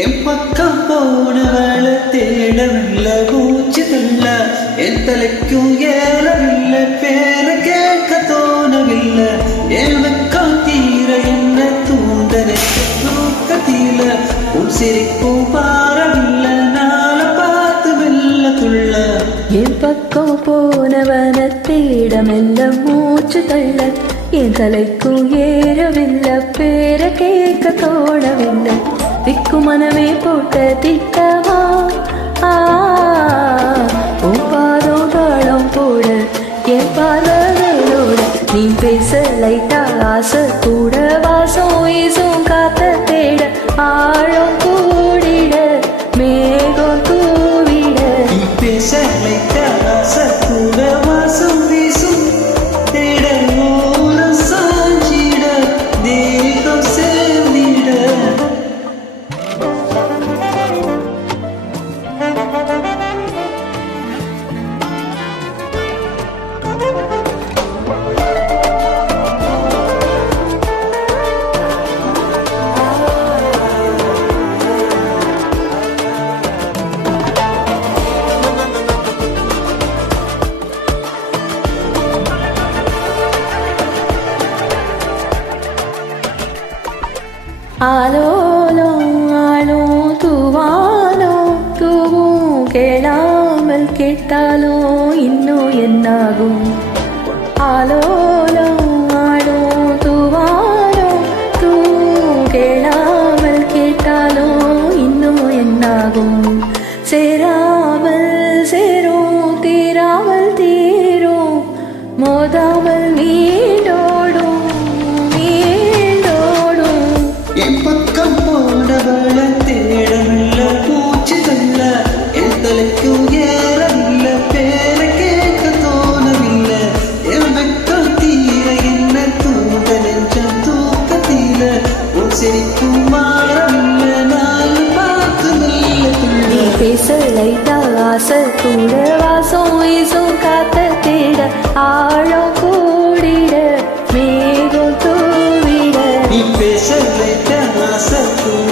என் பக்கம் போனவளை தேடவில்லை, மூச்சு தள்ள என் தலைக்கும் ஏறவில்லை, பேர கேட்க தோணவில்லை, என் வெக்கம் தீர என்ன தூண்டனை தூக்கத்தில உன் சிரிப்பும் பாரவில்லை, நாள பார்த்து வெல்ல துள்ள. என் பக்கம் போனவனை தேடமெல்ல மூச்சு தள்ள என் தலைக்கும் ஏறவில்லை, பேர கேட்க தோணவில்லை, திக்கு மனமே போட்ட திட்டமா உன் பாதம் தாளம் போட என் பாதங்களோட நீ பேச லைட்டா ஆசை கூட வாசம் வீசும் காத்த தேட ஆழம் கூடிட மேகம் தூவிட நீ பேச லைட்டா ஆசை கூட வாசம் வீசும் தேட ஓரம் சாஞ்சிட தேகம் சேர்ந்திட. ஆலோலம் ஆளும் தூவாலும் தூவும் கேளாமல் கேட்டாலும் இன்னும் என்னாகும். ஆலோலம் ஆளும் தூவாலும் தூவும் கேளாமல் கேட்டாலும் இன்னும் என்னாகும். சேராமல் சேரும் தீராமல் தீரும் மோதாமல் நீண்டோடும் என் பக்கம் போனவளை தேடவில்லை, பூச்சி தள்ள என் தலைக்கும் ஏறவில்லை, பேர கேட்க தோணவில்லை, என் வெக்கம் தீர என்ன தூங்க நெஞ்சம் தூக்கத்தில உன் சிரிக்கும் மாறவில்லை, நாள் பார்த்து மெல்ல துள்ள. நீ பேச லைட்டா ஆசை கூட வாசம் வீசும் காத்த தேட ஆழம் கூடிட மேகம் தூவிட நீ பேச லைட்டா ஆசை கூட